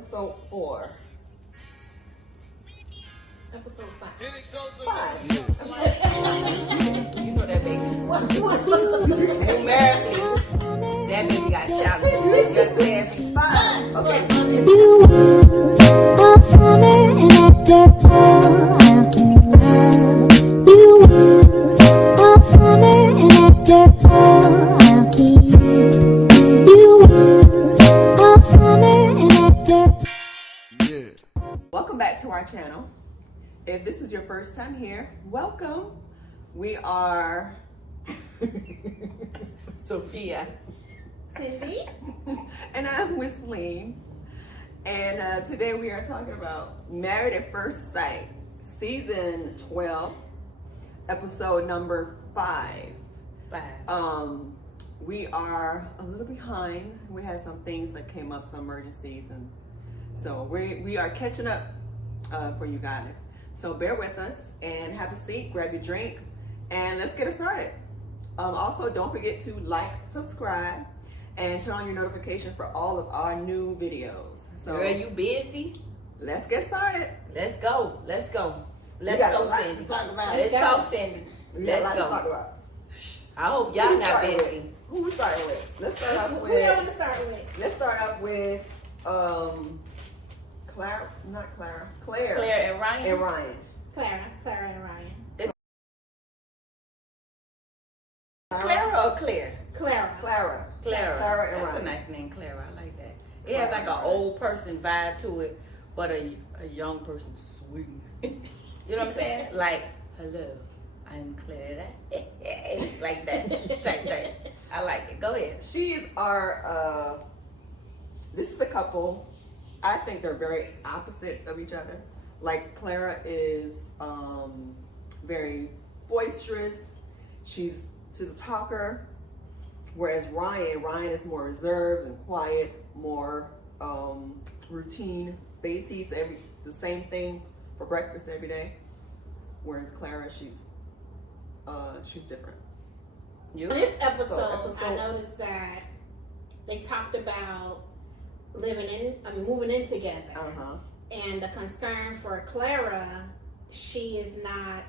episode 4. Episode 5. Five. You know that baby. Numerically, that baby got challenges. Just passing 5. Okay. You are summer and after fall, I'll keep love. You are summer and after fall, I'll keep. You are summer and after. Welcome back to our channel. If this is your first time here, welcome. We are Sophia. Cindy? And I'm Whistleen. And today we are talking about Married at First Sight, season 12, episode number 5. We are a little behind. We had some things that came up, some emergencies, and so we are catching up for you guys. So bear with us and have a seat, grab your drink, and let's get it started. Also, don't forget to like, subscribe, and turn on your notification for all of our new videos. So, Girl, you busy? let's get started. Let's go. Let's go. Let's got a go, lot Cindy. to talk about. Let's talk, Cindy. We got a lot Let's to talk go. about. I hope Who y'all we not starting busy. with? Who we starting with? Let's start off Who y'all with. want to start with? Let's start off with Claire Claire and Ryan. and Ryan. Clara and Ryan. Clara or Claire? Clara. Clara. Clara. Clara and That's Ryan. a nice name, Clara. I like that. It has like an old person vibe to it, but a young person sweet. You know what I'm saying? Like, hello, I'm Clara. Like that type thing. I like it. Go ahead. She is our, this is the couple. I think they're very opposites of each other. Like Clara is very boisterous. She's a talker. Whereas Ryan is more reserved and quiet, more routine based. He's the same thing for breakfast every day. Whereas Clara, she's different. You? In this episode, So, I noticed that they talked about moving in together. Uh-huh. And the concern for Clara, she is not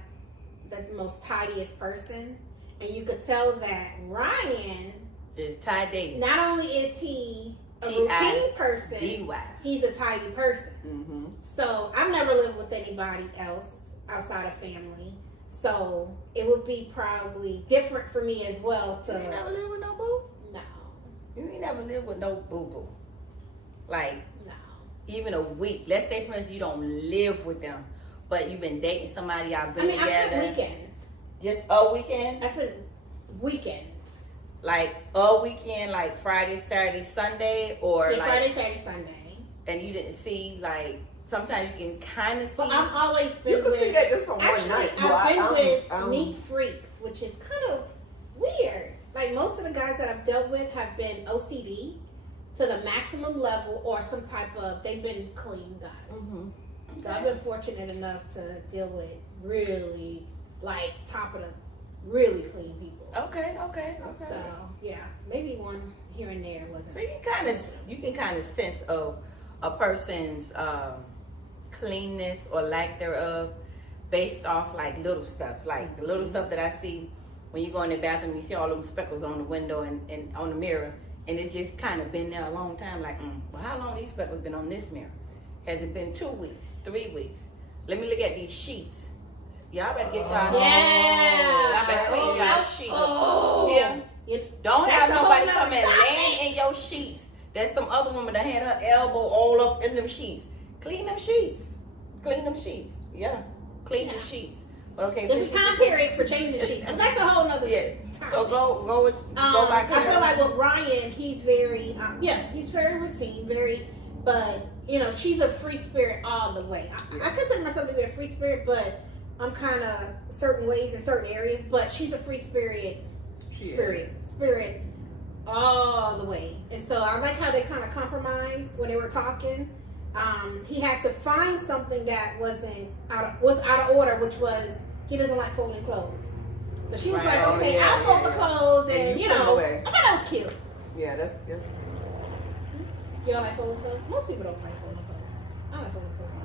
the most tidiest person. And you could tell that Ryan, It's Ty Davis. not only is he a T.I. routine person, D.Y. he's a tidy person. Mm-hmm. So I've never lived with anybody else outside of family. So it would be probably different for me as well You ain't to never live with no boo? no. You ain't never live with no boo-boo. Like, No. even a week. Let's say, for instance, you don't live with them, but you've been dating somebody, y'all I been mean, I together. spent weekends. Just a weekend? I spent weekends. Like a weekend, like Friday, Saturday, Sunday, or Yeah, like, Friday, Saturday, Sunday. and you didn't see, like, sometimes you can kind of see. But I've always been You can with. see that just from one Actually, night. I've been with I'm- neat freaks, which is kind of weird. Like most of the guys that I've dealt with have been OCD to the maximum level, or some type of they've been clean guys. Mhm. So I've been fortunate enough to deal with really like top of the really clean people. Okay. So yeah, maybe one here and there wasn't. So you can kind of sense a person's cleanness or lack thereof based off like little stuff, like the little stuff that I see when you go in the bathroom. You see all them speckles on the window and on the mirror, and it's just kind of been there a long time. Like, well, how long these speckles been on this mirror? Has it been 2 weeks, 3 weeks? Let me look at these sheets. Y'all better get y'all Yeah. Y'all better clean y'all sheets. Oh. Yeah. You- Don't That's have a whole nobody nother come and topic. land in your sheets. There's some other woman that had her elbow all up in them sheets. Clean them sheets. Clean them sheets. Yeah. Clean the sheets. But okay. There's a time period for changing sheets, and that's a whole nother Yeah. time. So go back. I feel like with Ryan, he's very, he's very routine, but she's a free spirit all the way. I consider myself to be a free spirit, but I'm kind of certain ways in certain areas, but she's a free spirit, spirit all the way. And so I like how they kind of compromised when they were talking. He had to find something that was out of order, which was he doesn't like folding clothes. So she was like, okay, I'll fold the clothes, and you put 'em away. I thought that was cute. Yeah, that's You don't like folding clothes? Most people don't like folding I like roller coasters.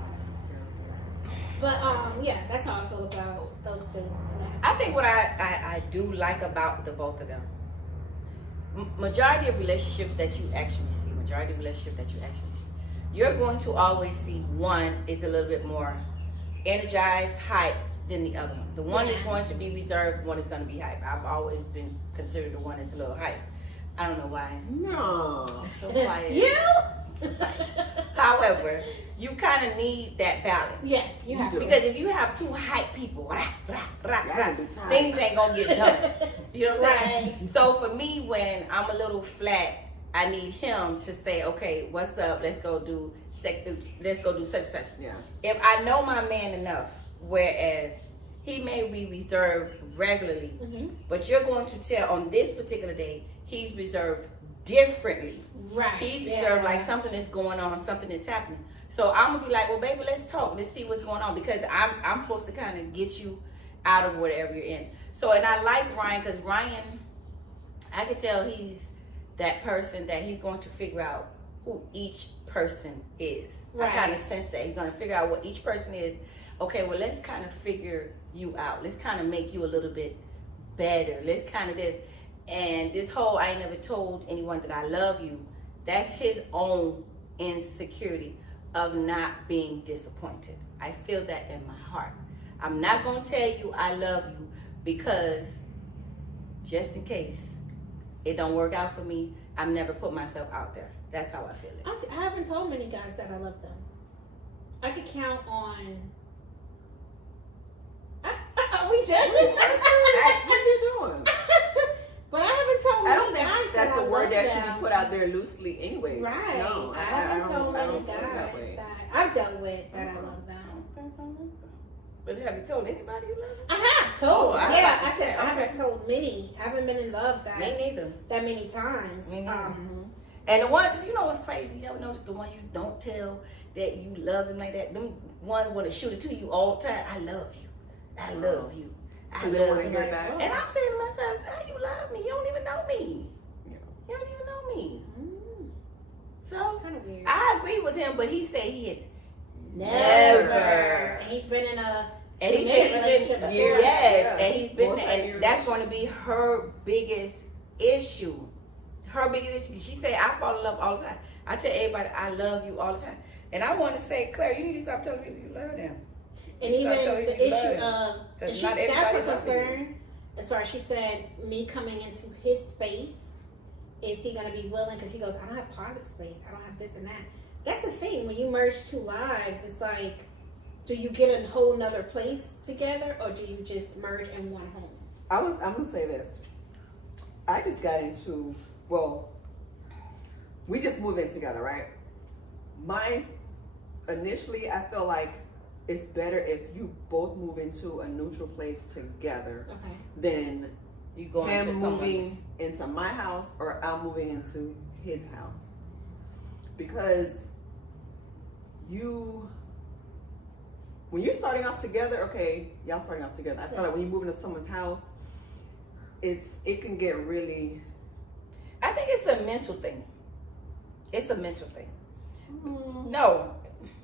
But yeah, that's how I feel about those two. I think what I do like about the both of them, majority of relationships that you actually see, you're going to always see one is a little bit more energized, hype than the other one. The one is going to be reserved, one is going to be hype. I've always been considered the one that's a little hype. I don't know why. No. I'm so quiet. You? However, you kind of need that balance. Yes, you have to. Because if you have two hype people, Yeah, things ain't gonna get done. You know what I'm saying? Right. So for me, when I'm a little flat, I need him to say, okay, what's up? Let's go do such and such. Yeah. If I know my man enough, whereas he may be reserved regularly, but you're going to tell on this particular day, he's reserved differently. Right. He's reserved like something is going on, something is happening. So I'm gonna be like, well, baby, let's talk. Let's see what's going on, because I'm supposed to kind of get you out of whatever you're in. So, and I like Ryan, because Ryan, I can tell he's that person that he's going to figure out who each person is. Right. I kind of sense that he's going to figure out what each person is. Okay, well, let's kind of figure you out. Let's kind of make you a little bit better. Let's kind of this. And this whole I ain't never told anyone that I love you, that's his own insecurity of not being disappointed. I feel that in my heart. I'm not going to tell you I love you, because just in case it don't work out for me, I've never put myself out there. That's how I feel it. Honestly, I haven't told many guys that I love them. I could count on. Are we judging? What are you doing? But I haven't told I don't many think guys that's that a I word love that them. should be put out there loosely anyways. Right. No, I haven't told many feel that guys way. that I've dealt with that I love them. But have you told anybody you love them? I have told. Oh, I was yeah, about to I said say, I haven't told many. I haven't been in love Me that neither. many times. Me neither. And the ones, you know what's crazy? You ever notice the one you don't tell that you love them like that? Them ones want to shoot it to you all the time. I love you. I love you. I Because they love want to you. hear it back. And I'm saying to myself, how you love me? You don't even know me. Yeah. You don't even know me. So Kind of weird. I agree with him, but he said he is Never. never. And he's been in a. And he said he's relationship been, before. yes, Yeah. and he's been, Multi-year and that's going to be her biggest issue. Her biggest issue. She said, I fall in love all the time. I tell everybody, I love you all the time. And I want to say, Claire, you need to stop telling people you love them. And even Stop telling the people you love issue them. of, and Because she, not that's a everybody loves you. concern. As far as she said, me coming into his space, is he going to be willing? Because he goes, I don't have closet space. I don't have this and that. That's the thing. When you merge two lives, it's like, do you get a whole nother place together, or do you just merge in one home? I'm gonna say this. I just got into, well, we just moved in together, right? Initially I feel like it's better if you both move into a neutral place together Okay. than You going him to moving into my house or I'm moving into his house. Because when you're starting off together, okay, y'all starting off together. I feel like when you move into someone's house, it can get really. I think it's a mental thing. It's a mental thing. No.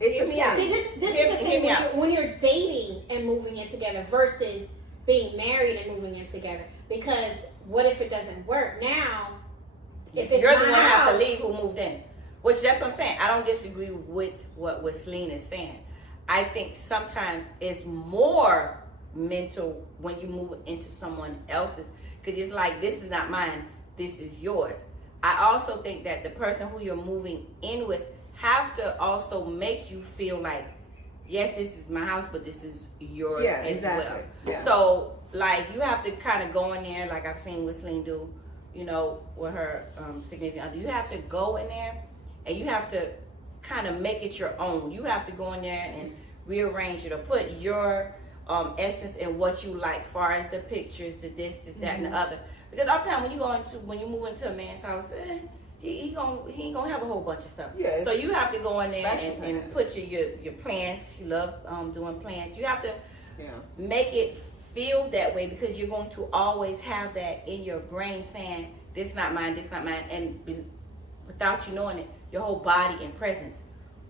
Hear me out. See, this Hear is the me thing out. when you're dating and moving in together versus being married and moving in together. Because what if it doesn't work? Now, if it's You're the my one that have house, to leave who moved in. Which that's what I'm saying. I don't disagree with what Selena is saying. I think sometimes it's more mental when you move into someone else's, because it's like, this is not mine, this is yours. I also think that the person who you're moving in with have to also make you feel like, yes, this is my house, but this is yours Yeah, as exactly. well. Yeah. So like you have to kind of go in there, like I've seen with Celine do, you know, with her significant other. You have to go in there and you have to kind of make it your own. You have to go in there and rearrange it or put your essence in what you like, far as the pictures, the this, that, and the other. Because oftentimes when you move into a man's house, he ain't gonna have a whole bunch of stuff. Yeah, So you have to go in there Fashion and plan. put your plans. She loves doing plans. You have to Yeah. make it feel that way, because you're going to always have that in your brain saying, this not mine, this not mine. And without you knowing it, your whole body and presence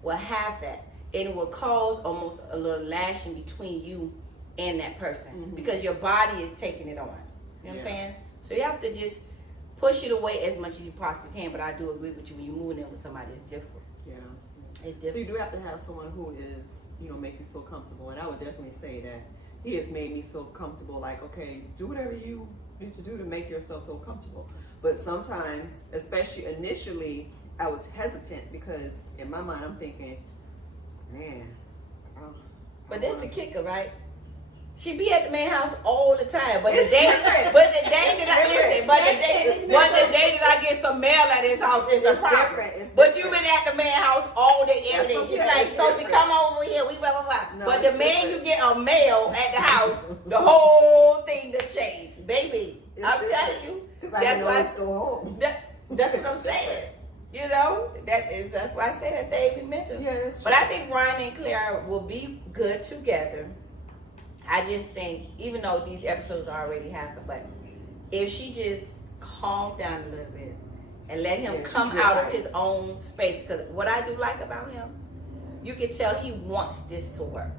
will have that. and it will cause almost a little lashing between you and that person Mhm. because your body is taking it on. You know what I'm saying? So you have to just push it away as much as you possibly can. But I do agree with you, when you're moving in with somebody, it's difficult. Yeah. It's So you difficult. do have to have someone who is, make you feel comfortable. And I would definitely say that he has made me feel comfortable. Like, okay, do whatever you need to do to make yourself feel comfortable. But sometimes, especially initially, I was hesitant because in my mind I'm thinking, man. But that's the kicker, right? She be at the man house all the time, but It's the day different. that I get some mail at his house is a It's problem. different. It's But you different. been at the man house all day, every day. That's She be what- like, it's Sophie, different. come over here. We blah blah blah. No, but it's the man different. you get a mail at the house, the whole thing to change, baby. It's I'm different. telling you. Because I That's can why. always go home. That's what I'm saying. That's why I say that they be mental. Yeah, that's true. But I think Ryan and Claire will be good together. I just think, even though these episodes already happened, but if she just calmed down a little bit and let him Yeah, she's come real out of right. his own space, because what I do like about him, you can tell he wants this to work.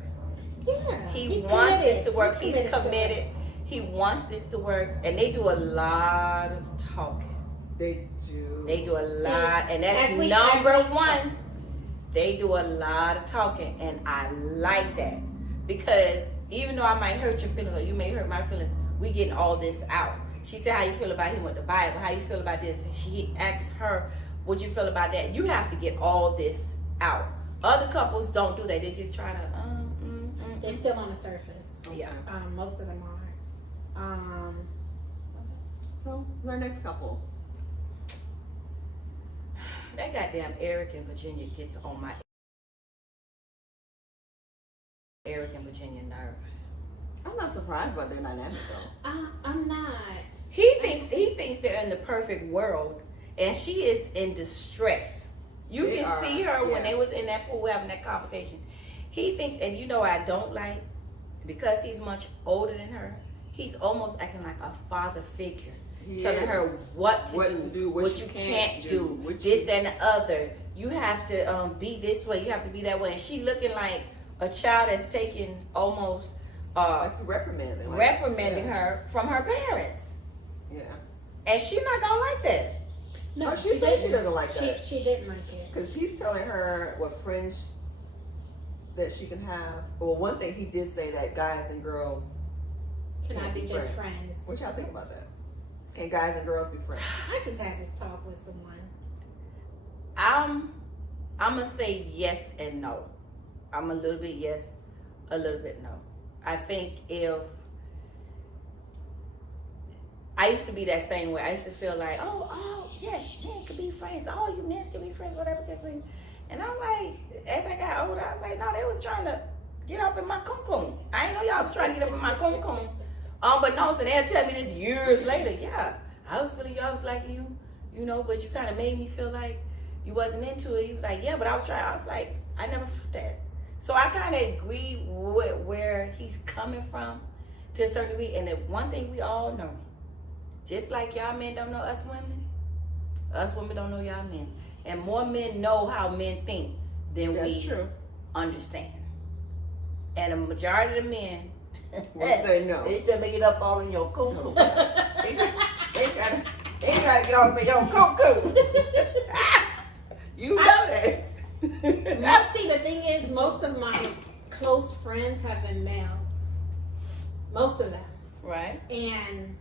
Yeah. He he's wants committed. this to work. He's to it. committed. He wants this to work, and they do a lot of talking. They do. They do a lot, and that's as we- number as we- one. They do a lot of talking, and I like that because even though I might hurt your feelings or you may hurt my feelings, we getting all this out. She said, "How you feel about him with the Bible? How you feel about this?" She asked her, "What you feel about that?" You have to get all this out. Other couples don't do that. They just try to They're still on the surface. Yeah. Most of them are. So, who's our next couple? That goddamn Eric and Virginia gets on my Eric and Virginia nerves. I'm not surprised by their dynamic though. I'm not. He thinks they're in the perfect world, and she is in distress. You They can are, see her when yeah. they was in that pool having that conversation. He thinks, and I don't like, because he's much older than her. He's almost acting like a father figure, He telling her is. what to What do, to do, what you can't do, what this, you- that, and the other. You have to be this way. You have to be that way. And she looking like a child that's taking almost Like reprimanding. Like, reprimanding yeah. her from her parents. Yeah. And she's not gonna like that. No, Oh, she said she doesn't like She that. she didn't like it. Because he's telling her what friends that she can have. Well, one thing he did say that guys and girls Can I can't be just friends. friends? What y'all think about that? Can guys and girls be friends? I just had this talk with someone. I'm gonna say yes and no. I'm a little bit yes, a little bit no. I think if I used to be that same way. I used to feel like, oh, yes, men could be friends. All you men can be friends, whatever. And I'm like, as I got older, I was like, no, they was trying to get up in my cum. I ain't know y'all was trying to get up in my cum. But no, so they'll tell me this years later. Yeah, I was feeling y'all was like you, but you kind of made me feel like you wasn't into it. He was like, yeah, but I was trying. I was like, I never felt that. So I kind of agree with where he's coming from to a certain degree. And the one thing we all know, just like y'all men don't know us women don't know y'all men. And more men know how men think than That's we true. understand. And the majority of the men Will say no. they try to make it up all in your cuckoo. they try to get off of your cuckoo. You know that. Now, see, the thing is, most of my close friends have been males. Most of them. Right. And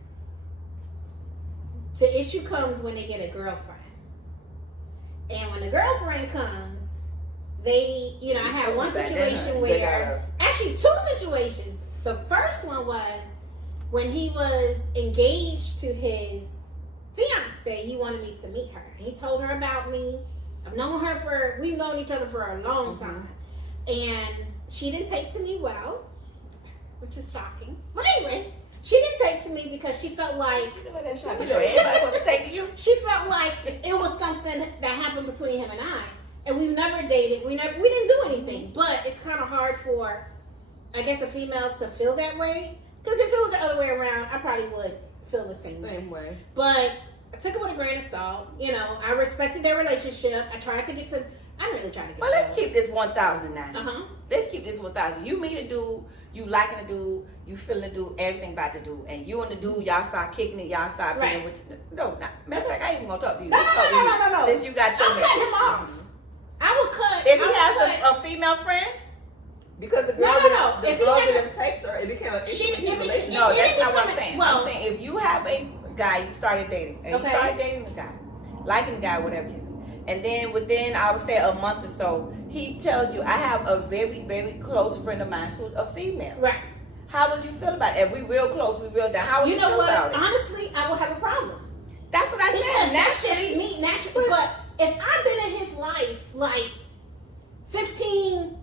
the issue comes when they get a girlfriend. And when the girlfriend comes, they, I had one situation where, actually 2 situations. The first one was when he was engaged to his fiance, he wanted me to meet her. And he told her about me. We've known each other for a long time. And she didn't take to me well, which is shocking. But anyway, she didn't take to me because she felt like Everybody wants to take you. she felt like it was something that happened between him and I. And we've never dated. We didn't do anything. But it's kind of hard for, I guess, a female to feel that way. Because if it was the other way around, I probably would feel the same way. Same way. But I took it with a grain of salt. I respected their relationship. I tried to get to I'm really trying to get. Well, let's keep this 1,000 now. Let's keep this 1,000. You meet a dude, you liking the dude, you feeling the dude, everything about the dude, and you and the dude, y'all start kicking it, y'all start being with. No, matter of fact, I ain't even gonna talk to you. No. Since you got your I'll cut him off. I would cut. If he has a female friend. Because the girl didn't take her, it became an issue in the relationship. No, that's not what I'm saying. Well, I'm saying if you have a guy you started dating, and you started dating the guy, liking the guy, whatever, and then within, I would say, a month or so, he tells you, I have a very, very close friend of mine who's a female. Right. How would you feel about it? If we real close, we real down. How would you feel about it? Honestly, I will have a problem. That's what I said. Naturally, me naturally. But if I've been in his life like 15.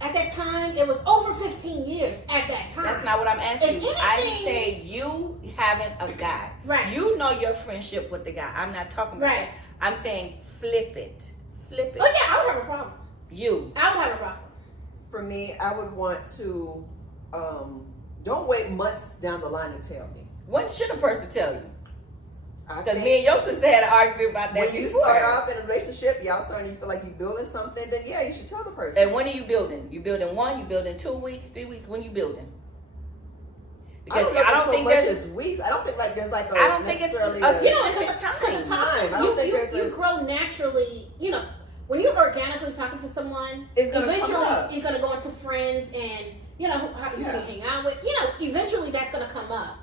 At that time, it was over 15 years at that time. That's not what I'm asking you. I anything- say you having a guy. Right. You know your friendship with the guy. I'm not talking about that. I'm saying flip it. Flip it. Oh, yeah, I would have a problem. I would have a problem. For me, I would want to, don't wait months down the line to tell me. When should a person tell you? Because think me and your sister had an argument about that when you before. start off in a relationship, y'all starting to feel like you're building something, then yeah, you should tell the person. And when are you building? You building 1, you building 2 weeks, 3 weeks? When you building? Because I don't think there's weeks. I don't think like there's like a. I don't think it's necessarily a You know, specific because time. I don't think there's you grow naturally. You know, when you're organically talking to someone, It's gonna eventually come up. you're gonna go into friends and you know how you can hang out with. You know, eventually that's gonna come up.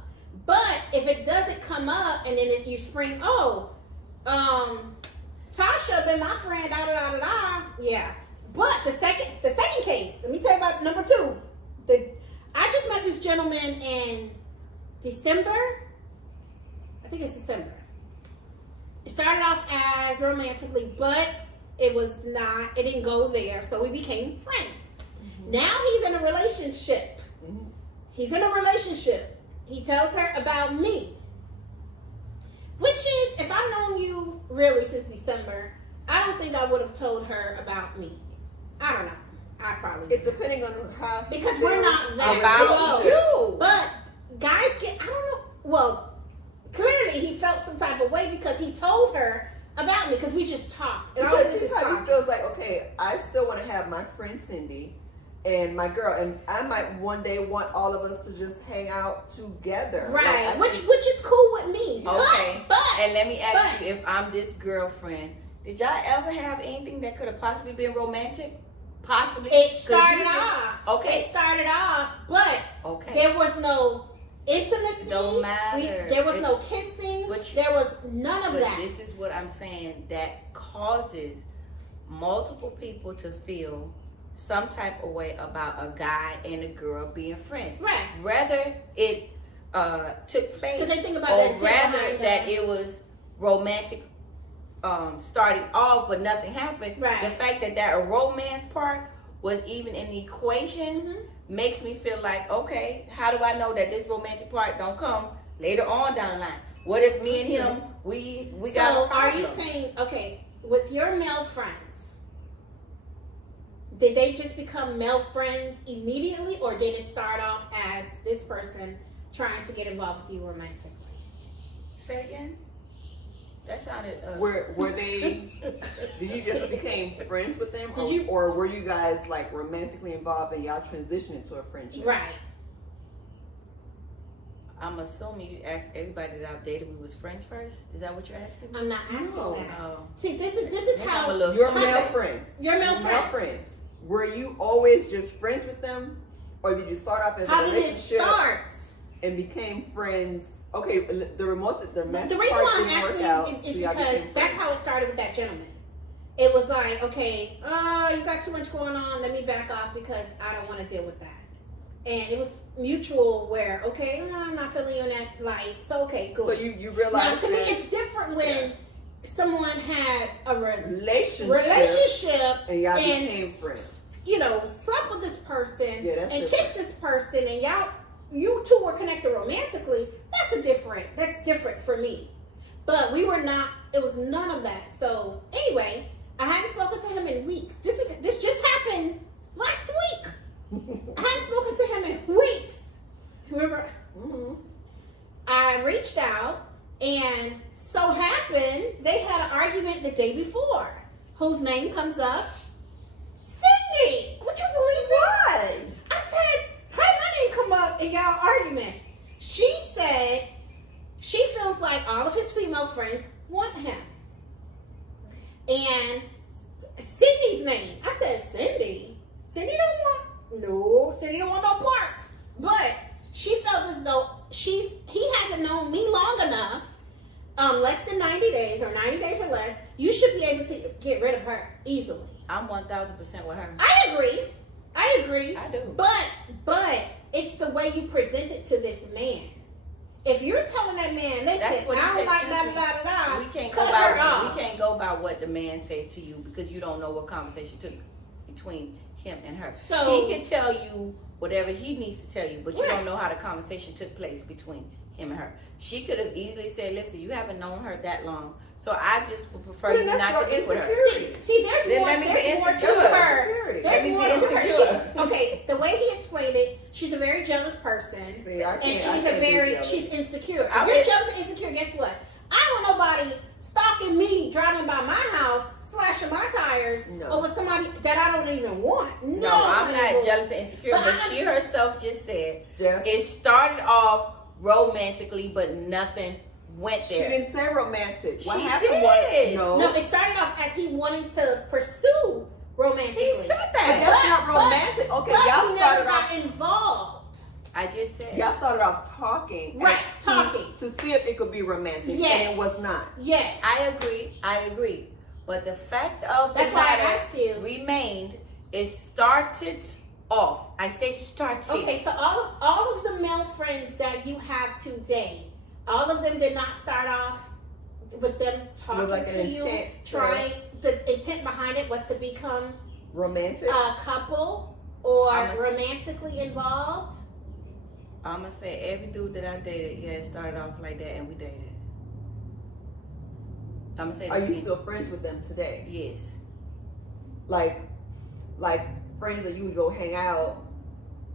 But if it doesn't come up and then you spring, Tasha been my friend, yeah. But the second case, let me tell you about number 2. I just met this gentleman in December. I think it's December. It started off as romantically, but it didn't go there, so we became friends. Now he's in a relationship. He tells her about me. Which is, if I've known you really since December, I don't think I would have told her about me. I don't know. I probably It's depending on how. because we're not that about close. you. But guys I don't know. Well, clearly he felt some type of way because he told her about me because we just talked. And Because he probably feels like, okay, I still want to have my friend Cindy and my girl, and I might one day want all of us to just hang out together. Right, Like, which is cool with me. Okay. But And let me ask you, if I'm this girlfriend, did y'all ever have anything that could have possibly been romantic? Possibly. it started off. Okay. It started off, but Okay. there was no intimacy. Don't matter. There was no kissing. There was none of But that. this is what I'm saying. That causes multiple people to feel some type of way about a guy and a girl being friends. Right. Rather it took place, 'Cause they think about or that tip rather behind that the- it was romantic starting off, but nothing happened. Right. The fact that romance part was even in the equation makes me feel like, okay, how do I know that this romantic part don't come later on down the line? What if me and him we got a So problem? are you saying, okay, with your male friends, did they just become male friends immediately, or did it start off as this person trying to get involved with you romantically? Say it again. That sounded. Were they? Did you just became friends with them, Did or were you guys like romantically involved and y'all transitioned into a friendship? Right. I'm assuming you asked everybody that I've dated we was friends first. Is that what you're asking? I'm not asking No. that. Oh. See, this is Maybe how I'm a little Your stupid. male friends. Your male friends. Were you always just friends with them, or did you start off as How a did it relationship start? and became friends? Okay, the romantic The reason why I'm asking you is because that's how it started with that gentleman. It was like, okay, you got too much going on. Let me back off because I don't want to deal with that. And it was mutual where, okay, I'm not feeling you in that light. So, okay, good. So you Now, realize to me, that it's different when someone had a relationship and y'all and, became friends. you know, slept with this person Yeah, that's and different. kissed this person, and you two were connected romantically. That's different for me. But we were not. It was none of that. So anyway, I hadn't spoken to him in weeks. This just happened last week. I hadn't spoken to him in weeks. Remember? I reached out, and so happened they had an argument the day before. Who whose name comes up? Cindy. Would you believe that? I said, how did my name come up in y'all argument? She said she feels like all of his female friends want him. And Cindy's name, I said, Cindy don't want no parts. But she felt as though he hasn't known me long enough, less than 90 days or 90 days or less, you should be able to get rid of her easily. I'm 1000% with her. I agree. I do. But it's the way you present it to this man. If you're telling that man, listen, I don't like da. We can't cut her off. We can't go by what the man said to you because you don't know what conversation took between him and her. So he can tell you whatever he needs to tell you, but you Right. don't know how the conversation took place between him and her. She could have easily said, "Listen, you haven't known her that long, so I just would prefer you not to be with her." See, there's Then more, let me be there's more to insecure. her. Let There's me more be to her. insecure. Okay, the way he explained it, she's a very jealous person. See, I can't. And she's I can't be jealous. she's insecure. If I you're bet- jealous and insecure, guess what? I don't want nobody stalking me, driving by my house, slashing my tires No. over somebody that I don't even want. No, I'm honey, not jealous and insecure, But but I'm she herself just said Just, it started off romantically, but nothing went she there. didn't say romantic. What She happened did. was No, it started off as he wanted to pursue romantically. He said But that. that's not romantic. Okay, But y'all he never started got off. involved. I just said. Y'all started off talking, Right, and talking. to see if it could be romantic, Yes. and it was not. Yes. I agree. But the fact of That's the why I matter asked you. remained, it started off. I say started. Okay, so all of the male friends that you have today, all of them did not start off with them talking like an to you, intent, trying. The intent behind it was to become Romantic. a couple or I'm a- romantically involved. I'm gonna say every dude that I dated, yeah, it started off like that, and we dated. I'm gonna say. Are the you beginning. still friends with them today? Yes. Like friends that you would go hang out,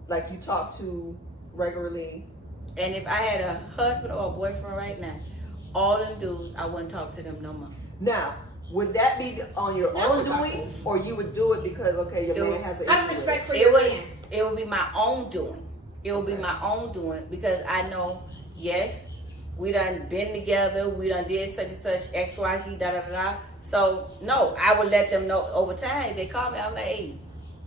like you talk to regularly. And if I had a husband or a boyfriend right now, all them dudes, I wouldn't talk to them no more. Now, would that be on your That own was doing, or you would do it because your It man would- has an Out of issue respect for It your would. man. It would be my own doing. It would be Okay. my own doing because I know, yes, we done been together, we done did such and such, X, Y, Z, da da da da. So no, I would let them know over time. If they call me, I'm like, hey,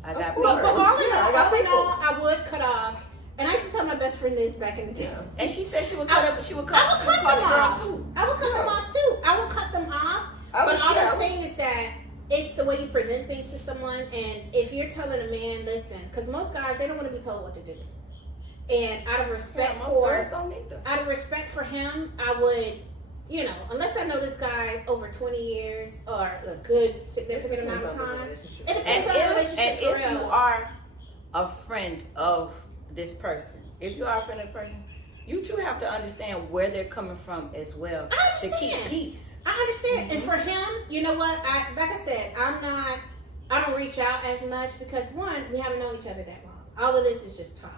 I got Of people. course. But all in Yeah, I all, got I would cut off. And I used to tell my best friend this back in the day. Yeah. And she said she would cut up. She would I cut. would She would cut call them the girl off. too. I would cut them off too. I would cut them off. But all I'm saying is that it's the way you present things to someone, and if you're telling a man, listen, because most guys they don't want to be told what to do, and out of respect Yeah, most girls for, don't either. out of respect for him, I would, unless I know this guy over 20 years or a good significant amount of time. It And depends on the if relationship for you real. are a friend of this person, if you are a friend of the person, you two have to understand where they're coming from as well I to keep understand. peace. I understand. And for him, you know what? Like I said, I don't reach out as much because one, we haven't known each other that long. All of this is just talk.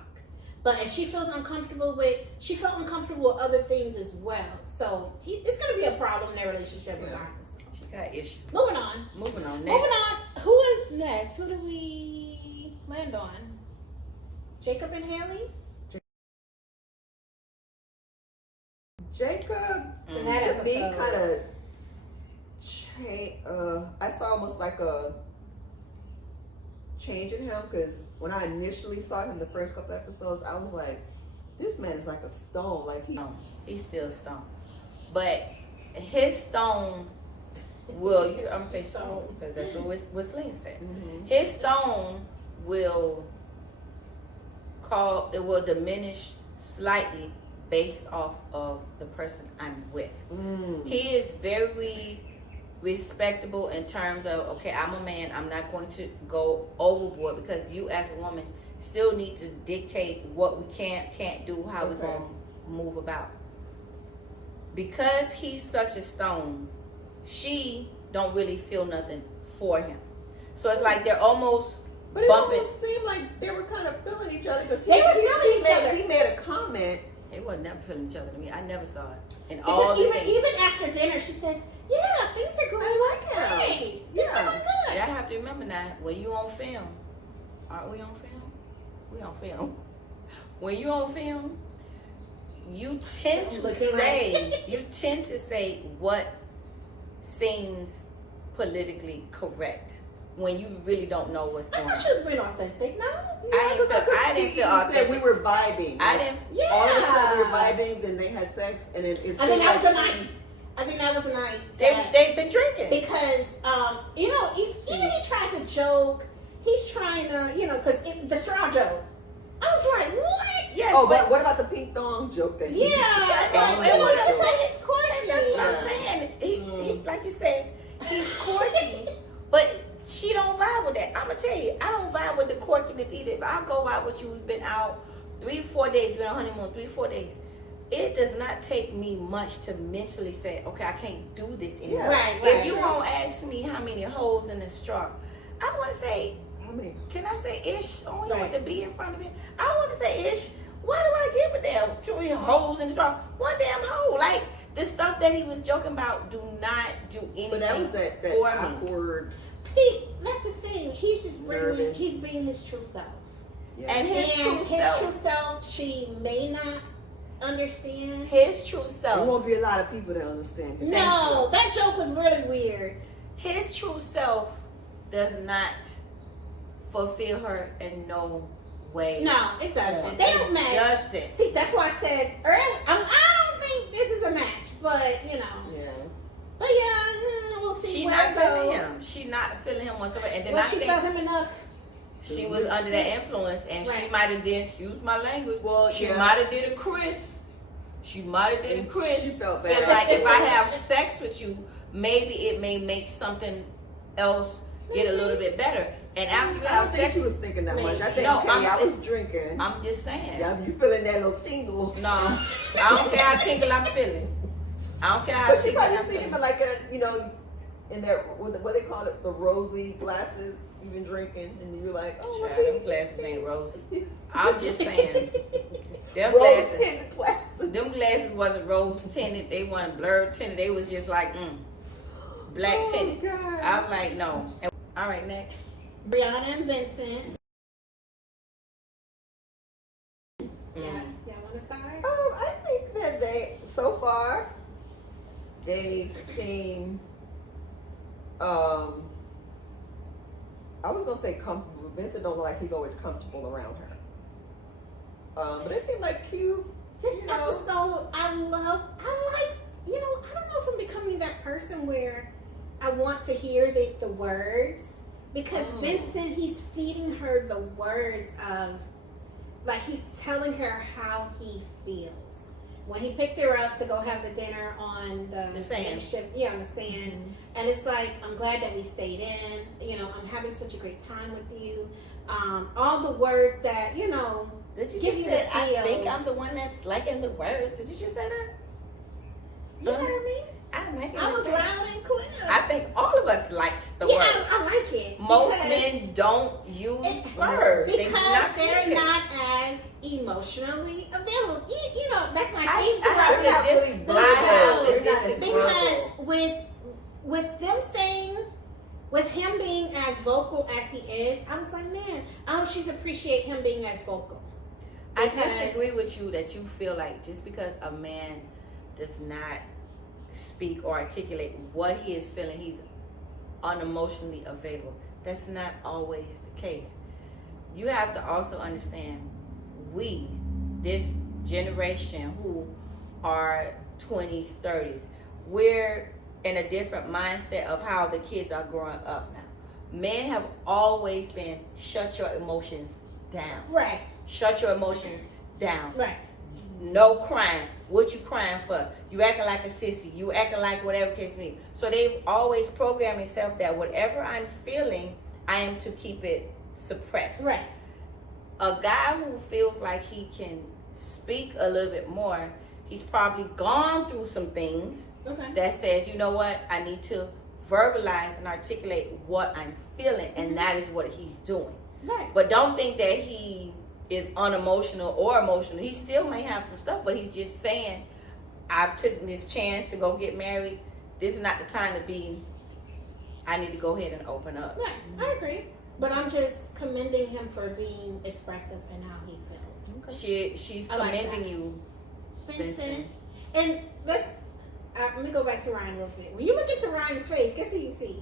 But if she feels uncomfortable she felt uncomfortable with other things as well. So it's going to be a problem in their relationship regardless. She got issues. Moving on. Moving on. Moving Next. on. Who is next? Who do we land on? Jacob and Haley? Jacob, In that to me, episode. kind of change. I saw almost like a change in him because when I initially saw him the first couple episodes, I was like, this man is like a stone. Like No, he's still stone. But his stone will, I'm going to say stone because that's what Celine said. Mhm. His stone will diminish slightly based off of the person I'm with. Mm. He is very respectable in terms of, okay, I'm a man, I'm not going to go overboard because you as a woman still need to dictate what we can't do, how we're Okay. going to move about. Because he's such a stone, she don't really feel nothing for him. So it's like they're almost But it bumping. almost seemed like they were kind of feeling each other because They were feeling each other. He made a comment. They were never feeling each other to me. I never saw it. And all Because the even, things. even after dinner, she says, Yeah, things are going I like him. great. Things are going good. Y'all have to remember now, when you on film, aren't we on film? We on film. When you on film, you tend to Looking say what seems politically correct when you really don't know what's I going on. thought she was being authentic. No, I didn't feel said authentic. we were vibing. I didn't. yeah. All of a sudden we were vibing, then they had sex, and then it's. I think that was the night. I think that was the night. They've been drinking. Because even he tried to joke. He's trying to, because the straw joke. I was like, what? Yes, Oh, but what about the pink thong joke that he? Yeah, it's like he's corny. That's what I'm saying. He's like you said, he's quirky, but she don't vibe with that. I'm gonna tell you, I don't vibe with the quirkiness either. If I go out with you, we've been out 3-4 days, been on honeymoon 3-4 days. It does not take me much to mentally say, okay, I can't do this anymore. Right, If you won't ask me how many holes in the straw, I want to say, How many? can I say ish? I don't Right. want to be in front of it. I want to say ish. Why do I give a damn 3 holes in the straw? One damn hole. Like the stuff that he was joking about, do not do anything But that was that for me. awkward. See, that's the thing. He's just Nervous. he's being his true self. Yeah. And his true self, she may not understand. His true There self. won't be a lot of people that understand his. No, that joke was really weird. His true self does not fulfill her in no way. No, it doesn't. They don't match. Doesn't. See, that's why I said earlier. I don't think this is a match, but Yeah. But yeah, we'll see She where not it goes. feeling him. She not feeling him whatsoever. And then Well, I she think felt him enough. she was under that influence, and she Right. might have did, excuse my language, Well, she yeah. might have did a Chris. She might have did a Chris. She felt Feel bad. like if I have sex with you, maybe it may make something else get a little bit better. And after you I have don't think sex, she was thinking that much. I think No, okay, I'm I saying- was drinking. I'm just saying. Yeah, you feeling that little tingle. No, I don't care how tingle I'm feeling. I don't care how But she tingle probably I'm seen him feeling. like in their what they call it, the rosy glasses. You've been drinking, and you're like, oh, Child, my them glasses ain't rosy. I'm just saying. Them Rose glasses, tinted glasses. them glasses wasn't rose tinted. They weren't blurred tinted. They was just like black Oh, tinted. God. I'm like, no. All right, next. Brianna and Vincent. Mm. Yeah, want to start? I think that so far, they seem, I was gonna say comfortable. Vincent don't look like he's always comfortable around her. But they seem like cute. This You know? episode, I don't know if I'm becoming that person where I want to hear the words. Because Oh. Vincent, he's feeding her the words of, like, he's telling her how he feels. When he picked her up to go have the dinner on The sand. makeshift, on the sand, and it's like, I'm glad that we stayed in. I'm having such a great time with you. All the words that, Did you Give just you say, the I think feels. I'm the one that's liking the words? Did you just say that? you heard me? I like it. I was loud and clear. I think all of us like the yeah, words. I like it. Most because men don't use it's- words. They do because not they're communicate. not as emotionally available. That's my I thing. have They're not to really dis- verbal. I have to They're not as disagree. Because verbal. with them saying, with him being as vocal as he is, I was like, man, I hope she's appreciate him being as vocal. I Because- disagree with you that you feel like just because a man does not speak or articulate what he is feeling, he's unemotionally available. That's not always the case. You have to also understand, we, this generation who are 20s, 30s, we're in a different mindset of how the kids are growing up now. Men have always been, shut your emotions down. Right, Shut your emotions down. right. No crying. What you crying for? You acting like a sissy. You acting like whatever case may be. So they've always programmed themselves that whatever I'm feeling, I am to keep it suppressed. Right. A guy who feels like he can speak a little bit more, he's probably gone through some things Okay. that says, you know what, I need to verbalize and articulate what I'm feeling, and that is what he's doing. Right. But don't think that he is unemotional or emotional. He still may have some stuff, but he's just saying, I've taken this chance to go get married. this is not the time to be. I need to go ahead and open up. Right, I agree. But I'm just commending him for being expressive and how he feels. She's I like commending that. you, Vincent. Vincent. And let me go back to Ryan a little bit. When you look into Ryan's face, guess who you see?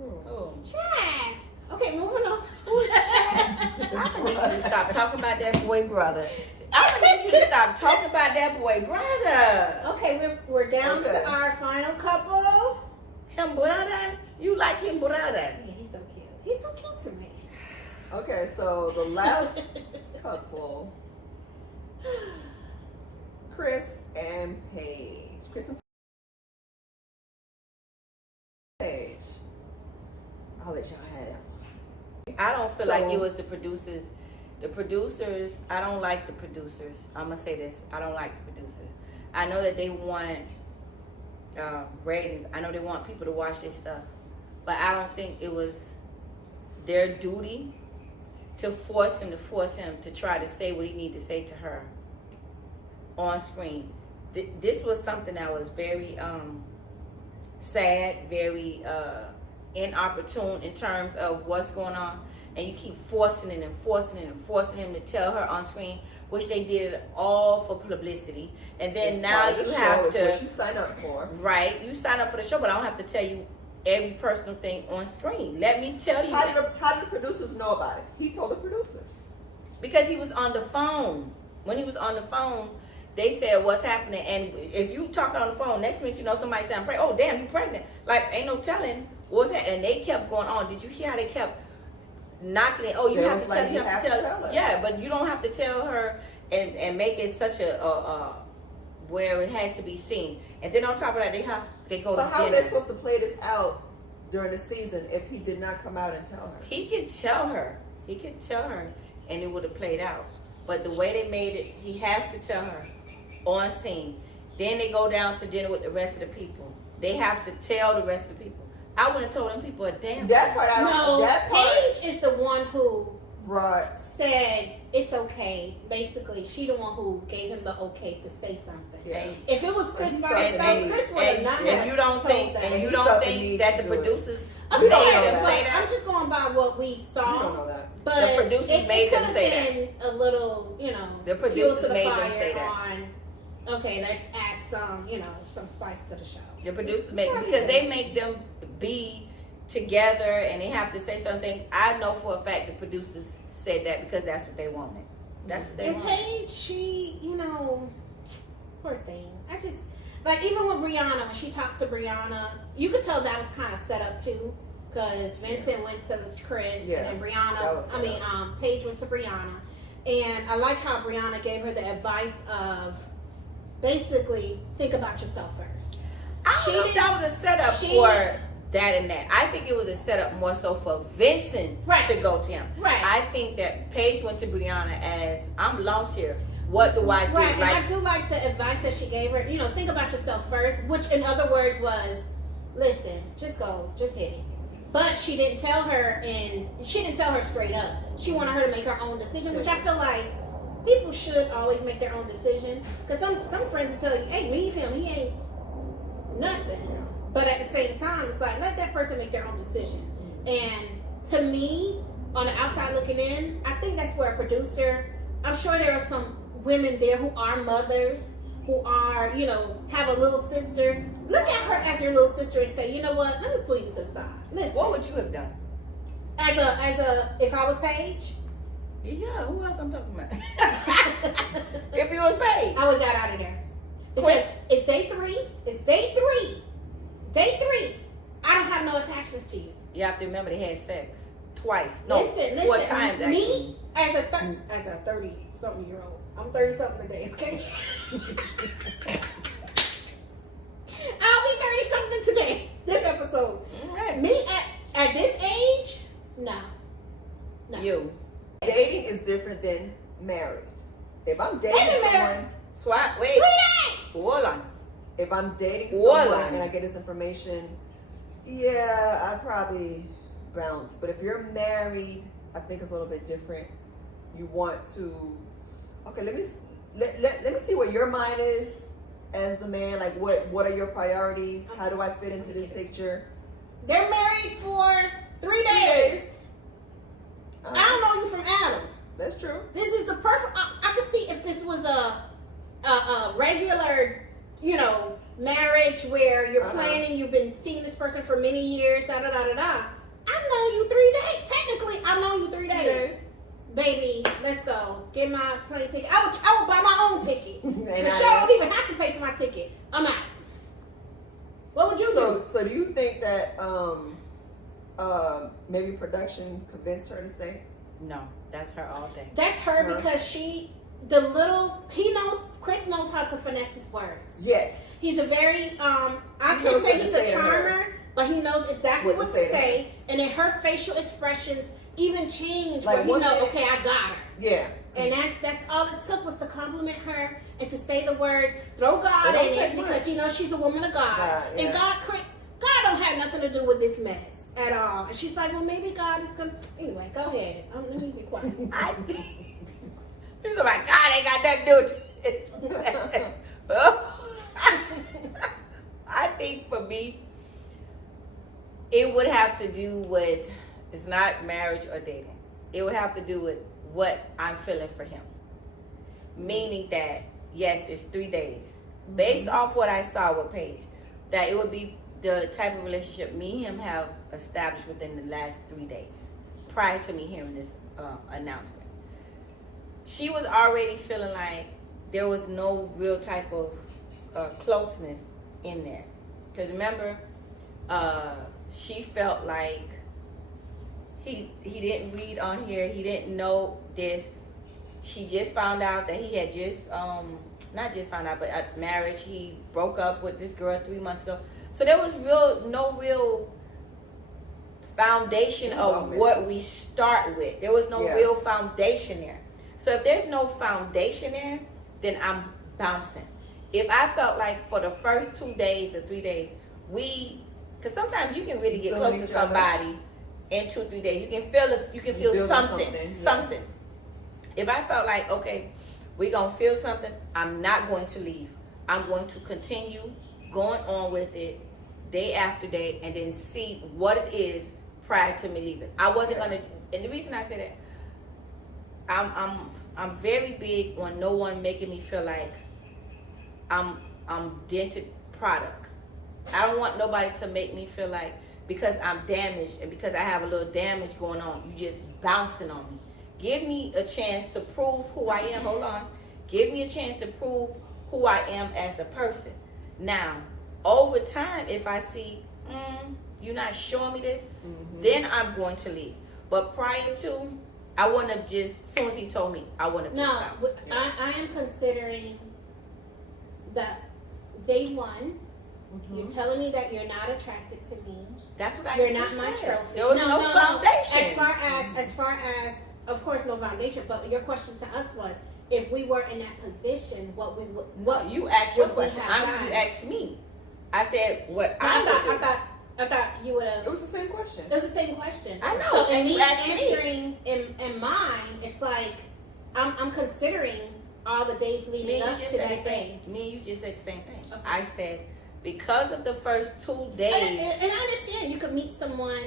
Oh. Chad. Okay, moving on. Who is Chad? I'm gonna need you to stop talking about that boy brother. I'm gonna need you to stop talking about that boy brother. Okay, we're down Okay. to our final couple. Him brother? You like him brother? Yeah, he's so cute. He's so cute to me. Okay, so the last couple, Chris and Paige. Chris and Paige. I'll let y'all have it. I don't feel So- like it was the producers. The producers, I don't like the producers. I'm gonna say this. I don't like the producers. I know that they want ratings. I know they want people to watch their stuff. But I don't think it was their duty to force him to try to say what he needed to say to her on screen. This was something that was very sad, very inopportune in terms of what's going on. And you keep forcing him to tell her on screen, which they did it all for publicity. And then It's now part of you the show, have it's to, what you sign up for. right, you sign up for the show, but I don't have to tell you every personal thing on screen. Let me tell you How that. did the producers know about it? He told the producers. Because he was on the phone. When he was on the phone, they said what's happening. And if you talk on the phone, next minute you know somebody saying, "Oh, damn, you pregnant." Like, ain't no telling what's that. And they kept going on. Did you hear how they kept knocking it? Oh, you They have was to like, tell, you have to tell her. Yeah, but you don't have to tell her and make it such a where it had to be seen. And then on top of that, they go So to how are dinner. they supposed to play this out during the season if he did not come out and tell her? He could tell her. He could tell her, and it would have played out. But the way they made it, he has to tell her on scene. Then they go down to dinner with the rest of the people. They have to tell the rest of the people. I wouldn't have told them people a damn That part I don't. No, That part, Paige is the one who right? said it's okay. Basically, she the one who gave him the okay to say something. Yeah. If it was Chris by And- himself, Chris would have not and you don't told think that. and you He don't felt the think need that to the do it. producers Of We made don't course, know them that. say but I'm that? just going by what we You saw. don't know that. But The producers made them could say have been a little, The fuel producers to the made them fire say that. on, okay, let's add some, some spice to the show. The producers make because they make them be together and they have to say certain things. I know for a fact the producers said that because that's what they wanted. That's what they And wanted. Paige, she, poor thing. I just, like, even with Brianna, when she talked to Brianna, you could tell that was kind of set up too. Because Vincent went to Chris, Yeah, and then that was set Paige went to Brianna. And I like how Brianna gave her the advice of basically think about yourself first. I don't know if that was a setup for that and that. I think it was a setup more so for Vincent Right. to go to him. Right. I think that Paige went to Brianna as I'm lost here. What do I do? Right, and Like, I do like the advice that she gave her. Think about yourself first, which in other words was, listen, just go, just hit it. But she didn't tell her, and she didn't tell her straight up. She wanted her to make her own decision, which I feel like people should always make their own decision. Because some friends will tell you, hey, leave him, he ain't nothing. But at the same time, it's like, let that person make their own decision. And to me, on the outside looking in, I think that's where a producer, I'm sure there are some women there who are mothers, who are, have a little sister. Look at her as your little sister and say, you know what, let me pull you to the side. Listen, what would you have done? if I was Paige, Yeah, who else I'm talking about? If you was Paige. I would have got out of there. Because it's day three. Day three. I don't have no attachments to you. You have to remember they had sex twice. No, Listen, 4 times actually. Me, as a 30-something-year-old, I'm 30-something today, okay? I'll be 30-something today, this episode. All right. Me, at this age, no. You. Dating is different than married. If I'm dating Wait a minute. someone, Swap. Wait. 3 days! Hold on. if I'm dating Hold someone on. and I get this information, yeah, I'd probably bounce. But if you're married, I think it's a little bit different. You want to, okay, let me see where your mind is as the man? Like, what are your priorities? How do I fit into this picture? They're married for 3 days. I don't know you from Adam. That's true. This is the perfect. I can see if this was a regular, marriage where you're planning. You've been seeing this person for many years. Da da da da da. I know you 3 days. Technically, I know you 3 days. Baby, let's go. Get my plane ticket. I would buy my own ticket. Because y'all don't even have to pay for my ticket. I'm out. What would you do? So do you think that maybe production convinced her to stay? No, that's her all day. That's her because Chris knows how to finesse his words. Yes. He's a very, I can't say he's a charmer, but he knows exactly what to say. And then her facial expressions even change Like where he knows, thing- okay, I got her. Yeah. And that's all it took was to compliment her and to say the words, throw God It don't in take it because much. he knows she's a woman of God. God, yeah. And God don't have nothing to do with this mess at all. And she's like, well, maybe God is going to. Anyway, go ahead. Let me be quiet. I think. He's like, God ain't got nothing to do with it. I think for me, it would have to do with, it's not marriage or dating. It would have to do with what I'm feeling for him. Meaning that, yes, it's 3 days. Based off what I saw with Paige, that it would be the type of relationship me and him have established within the last 3 days, prior to me hearing this announcement. She was already feeling like there was no real type of closeness in there. Because remember, she felt like he didn't read on here. He didn't know this. She just found out that he had just, not just found out, but at marriage, he broke up with this girl 3 months ago. So there was no real foundation of what we start with. There was no real foundation there. So if there's no foundation there, then I'm bouncing. If I felt like for the first 2 days or 3 days, because sometimes you can really get close to somebody in 2 or 3 days. You can feel something. If I felt like, okay, we're going to feel something, I'm not going to leave. I'm going to continue going on with it day after day and then see what it is prior to me leaving. I wasn't going to, and the reason I say that, I'm very big on no one making me feel like I'm dented product. I don't want nobody to make me feel like because I'm damaged and because I have a little damage going on, you just bouncing on me. Give me a chance to prove who I am. Hold on. Give me a chance to prove who I am as a person. Now, over time, if I see, you're not showing me this, then I'm going to leave. But prior to, I wouldn't have just, as soon as he told me, I wouldn't have No, just bounced. I am considering that day one, you're telling me that you're not attracted to me. That's what I You're just not my said. trophy. There was no foundation. As far as, of course, no foundation. But your question to us was, if we were in that position, what we would. No, you asked your what we question. have You done. asked me. I said what I I would do. thought you would have. It was the same question. It was the same question. I know, So and in you me asked me. answering in mine, it's like I'm considering all the days Me leading and up you to just said that the day. same. Me and you just said the same thing. Okay. I said because of the first 2 days. And I understand you could meet someone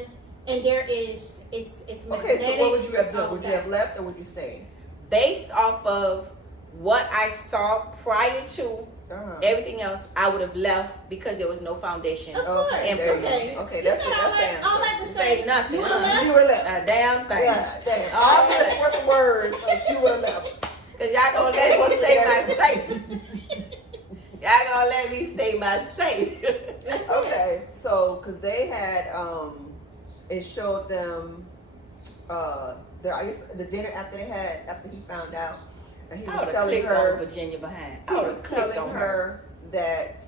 and there is it's Okay, so what would you have it's done? all Would you that. have left or would you stay? Based off of what I saw prior to everything else, I would have left because there was no foundation. Of course. Okay, there you go. Okay. Okay, You that's said the all that answer. to Say say nothing. You would have left? You would have left. A damn thing. Yeah, damn. All that working words, she would have left. Cause y'all gonna let me say my say. Y'all gonna let me say my say. Okay, so because they had, it showed them, I guess the dinner after he found out, and he I was would have telling clicked on her, Virginia behind. he I would was have clicked telling on her. her that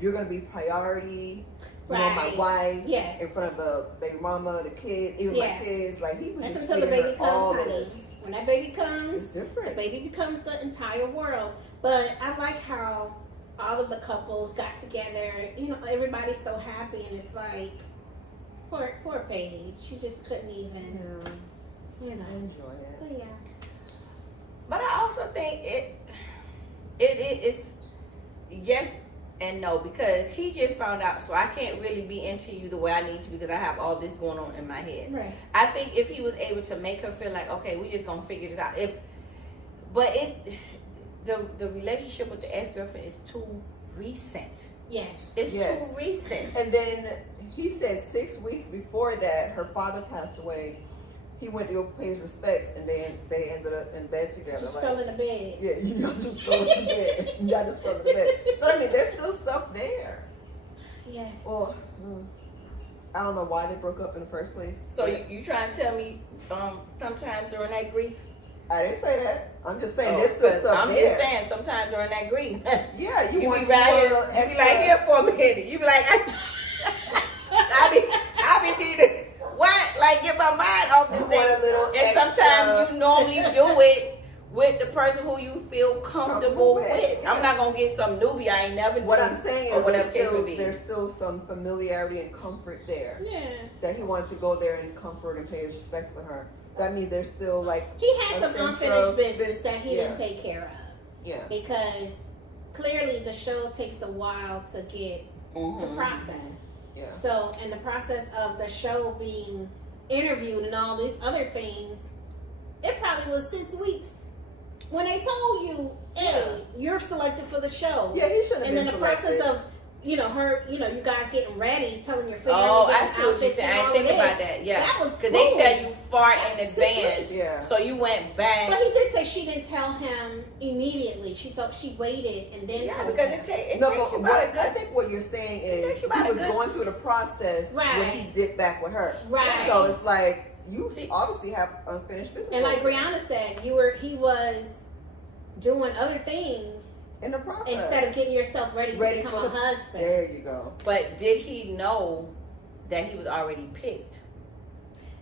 you're gonna be priority. You know, my Right. wife, Yes. in front of the baby mama, the kid, even Yes. my kids, like he was That's just until the feeding baby her all comes, honey. this. When that baby It's comes, the different. baby becomes the entire world. But I like how all of the couples got together. You know, everybody's so happy, and it's like, poor Paige. She just couldn't even, Yeah, you know. I enjoy it. But yeah. But I also think it's yes and no, because he just found out, so I can't really be into you the way I need to because I have all this going on in my head. Right. I think if he was able to make her feel like, okay, we just gonna figure this out. The relationship with the ex-girlfriend is too recent. Yes. It's Yes. too recent. And then he said 6 weeks before that, her father passed away. He went to go pay his respects, and then they ended up in bed together. Just like, fell in the bed. yeah, y'all just fell in the bed. Y'all just fell in the bed. So I mean, there's still stuff there. Yes. Well, I don't know why they broke up in the first place. So you trying to tell me sometimes during that grief? I didn't say that. I'm just saying there's still 'Cause stuff I'm there. just saying sometimes during that grief. Yeah, You want be right to here. do a You be extra- like here for a minute. You be like, I be needing what? Like get my mind off this You thing. want a little And extra- sometimes you normally do it with the person who you feel comfortable with. with, I'm not gonna get some newbie I ain't never What knew, I'm saying or is whatever case would be. there's still some familiarity and comfort there. Yeah. That he wanted to go there and comfort and pay his respects to her. That means there's still like He had a some sense unfinished of business that he yeah. didn't take care of. yeah. Because clearly the show takes a while to get to Mhm. process. Yeah. So in the process of the show being interviewed and all these other things, it probably was 6 weeks. When they told you, hey, you're selected for the show. Yeah, he should have And been then the selected. process of, her, you guys getting ready, telling your family, Oh, I getting see what you're outfits saying. and I all didn't think of about this. that. Yeah, That was because they cool. tell you far in That's 6 advance. weeks. Yeah. So you went back. But he did say she didn't tell him immediately. She waited and then Yeah, told because him. it takes you No, about but a what good. I think what you're saying is takes he you about a was good going through the process when Right. he dipped back with her. Right. So it's like you obviously have unfinished business. And like over there Brianna said, he was doing other things in the process. instead of getting yourself ready to Ready become for a the- husband. There you go. But did he know that he was already picked?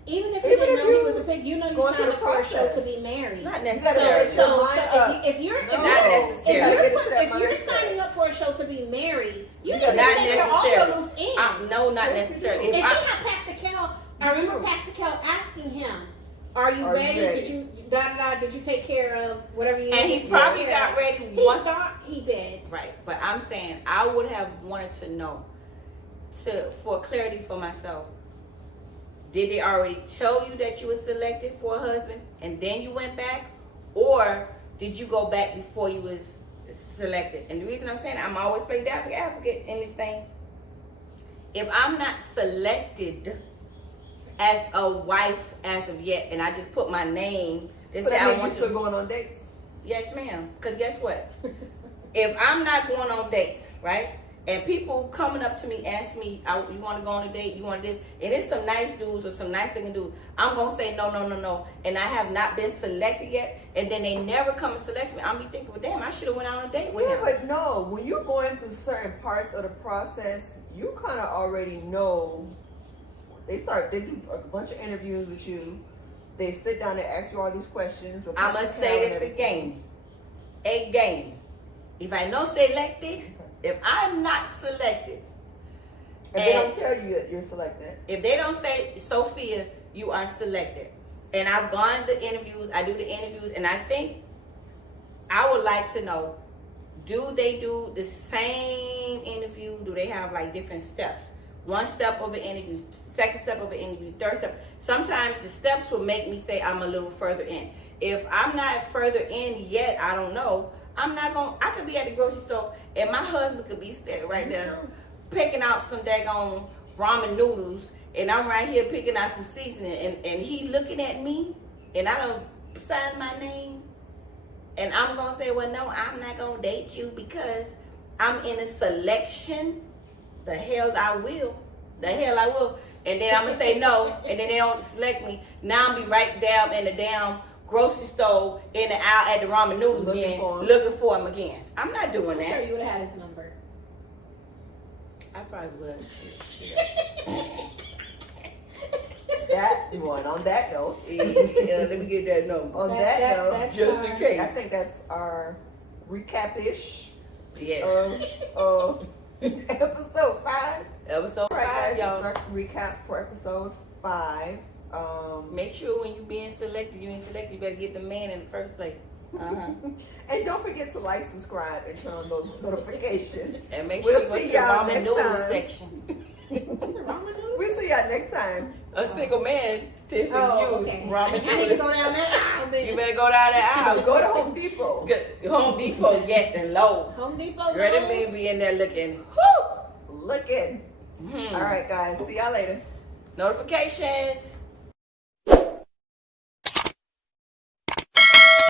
Even if you Even didn't if know he you was a pig, you know you going signed through up the for a show to process. be married. Not You gotta necessarily. get your So mind up. if you're Not necessarily. if you're signing up for a show to be married, you need to Not take all necessarily. of those in. No, not Yes, you necessarily. do. And If see I, how Pastor Kel, I remember Pastor Kel asking him, "Are you Are you ready? ready? Did you Did you take care of whatever you?" and he needed to probably take care got of?" ready He once. thought he did. Right, but I'm saying I would have wanted to know, for clarity for myself. Did they already tell you that you were selected for a husband and then you went back, or did you go back before you was selected? And the reason I'm saying I'm always playing devil's advocate in this thing. If I'm not selected as a wife as of yet, and I just put my name, So say that I means want you're still to. going on dates. Yes, ma'am. Because guess what? If I'm not going on dates, right? And people coming up to me, ask me, you want to go on a date? You want this? And it's some nice dudes or some nice looking dudes. I'm going to say no. And I have not been selected yet. And then they never come and select me. I'm be thinking, well, damn, I should have went out on a date with Yeah, him. but no, when you're going through certain parts of the process, you kind of already know. They do a bunch of interviews with you. They sit down and ask you all these questions. I must say this again. If I not selected, if I'm not selected, And they don't tell you that you're selected. if they don't say, Sophia, you are selected, and I've gone to interviews, I do the interviews, and I think I would like to know, do they do the same interview? Do they have like different steps? One step of an interview, second step of an interview, third step. Sometimes the steps will make me say I'm a little further in. If I'm not further in yet, I don't know. I could be at the grocery store and my husband could be standing right there picking out some daggone ramen noodles, and I'm right here picking out some seasoning, and he looking at me, and I don't sign my name, and I'm gonna say, well, no, I'm not gonna date you because I'm in a selection. The hell I will, and then I'm gonna say no, and then they don't select me. Now I'm be right down in the damn grocery store in the aisle at the ramen noodles Looking again, for him. looking for him again. I'm not doing I'm sure that. you would have had his number. I probably would. That one. On that note. Yeah, let me get that number. On that note, that's just in our- case. I think that's our recap-ish Yes. of episode 5. Episode All right, 5, guys, y'all. this is our recap for episode 5. Make sure when you being selected, you better get the man in the first place. And don't forget to like, subscribe, and turn on those notifications. And make sure We'll you go to see the y'all ramen next noodle time. section. We'll see y'all next time. A single man tends to Oh, use okay. ramen I need to noodles. go down that aisle then. You better go down that aisle. Go to Home Depot. Good. Home Depot, yes, and low. Home Depot. Girl, them Lowe's. men be in there looking. Whoo! Looking. All right, guys. See y'all later. Notifications.